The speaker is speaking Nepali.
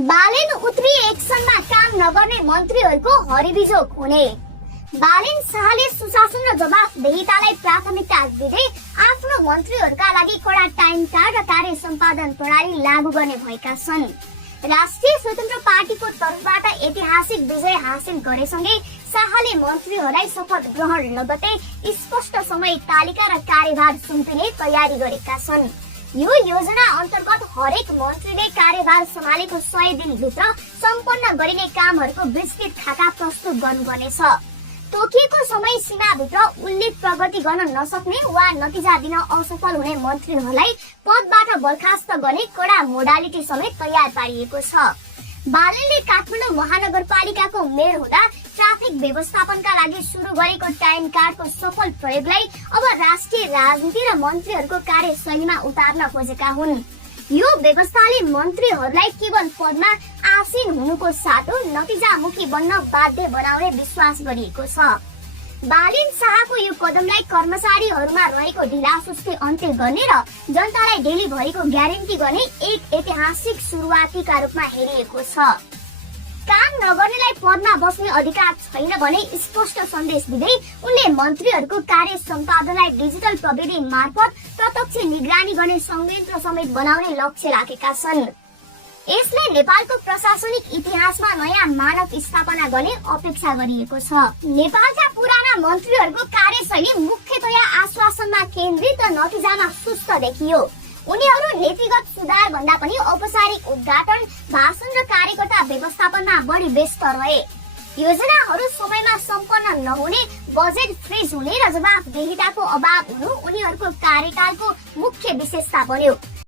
बालेन उत्तरी एक्सनमा काम नगर्ने मन्त्रीहरूको हरिबिजोग हुने। बालेन शाहले सुशासन र जवाफदेहितालाई प्राथमिकता दिँदै आफ्नो मन्त्रीहरूका लागि कडा टाइम कार्ड र कार्य सम्पादन प्रणाली लागू गर्ने भएका छन्। राष्ट्रिय स्वतन्त्र पार्टीको तर्फबाट ऐतिहासिक विजय हासिल गरेसँगै शाहले मन्त्रीहरूलाई शपथ ग्रहण लगतै स्पष्ट समय तालिका र कार्यभार सुम्पिने तयारी गरेका छन्। यो योजना अन्तर्गत हरेक मन्त्रीले कार्यभार सम्हालेको 100 दिनभित्र सम्पन्न गरिने कामहरूको विस्तृत खाका प्रस्तुत गर्नुपर्नेछ। तोकिएको समय सीमाभित्र उल्लेख प्रगति गर्न नसक्ने वा नतिजा दिन असफल हुने मन्त्रीहरूलाई पदबाट बर्खास्त गर्ने कडा मोडालिटी समेत तयार पारिएको छ। बालेनले काठमाडौँ महानगरपालिकाको मेयर हुँदा ट्राफिक व्यवस्थापनका लागि सुरु गरेको टाइम कार्डको सफल प्रयोगलाई अब राष्ट्रिय राजनीति र मन्त्रीहरूको कार्यशैलीमा उतार्न खोजेका हुन्। यो व्यवस्थाले मन्त्रीहरूलाई केवल पदमा आसीन हुनुको साटो नतिजामुखी बन्न बाध्य बनाउने विश्वास गरिएको छ। बालेन शाहको यो कदमलाई कर्मचारीहरूमा रहेको ढिलासुस्ती अन्त्य गर्ने र जनतालाई डेली भरिको ग्यारेन्टी गर्ने एक ऐतिहासिक सुरुवातीका रूपमा हेरिएको छ। काम नगर्नेलाई पदमा बस्ने अधिकार छैन भने स्पष्ट सन्देश दिँदै उनले मन्त्रीहरूको कार्य सम्पादनलाई डिजिटल प्रविधि मार्फत प्रत्यक्ष निगरानी गर्ने संयन्त्र समेत बनाउने लक्ष्य राखेका छन्। यसले नेपालको प्रशासनिक इतिहासमा नयाँ मानक स्थापना गर्ने अपेक्षा गरिएको छ। नेपालका पुराना मन्त्रीहरूको कार्यशैली मुख्यतया आश्वासनमा केन्द्रित र नतिजामा सुस्त देखियो। उनीहरू नीतिगत सुधार भन्दा पनि औपचारिक उद्घाटन, भाषण र कार्यकर्ता व्यवस्थापनमा बढी व्यस्त रहे। योजनाहरू समयमा सम्पन्न नहुने, बजेट फ्रिज हुने र जवाफदेहिताको अभाव हुनु उनीहरूको कार्यकालको मुख्य विशेषता बन्यो।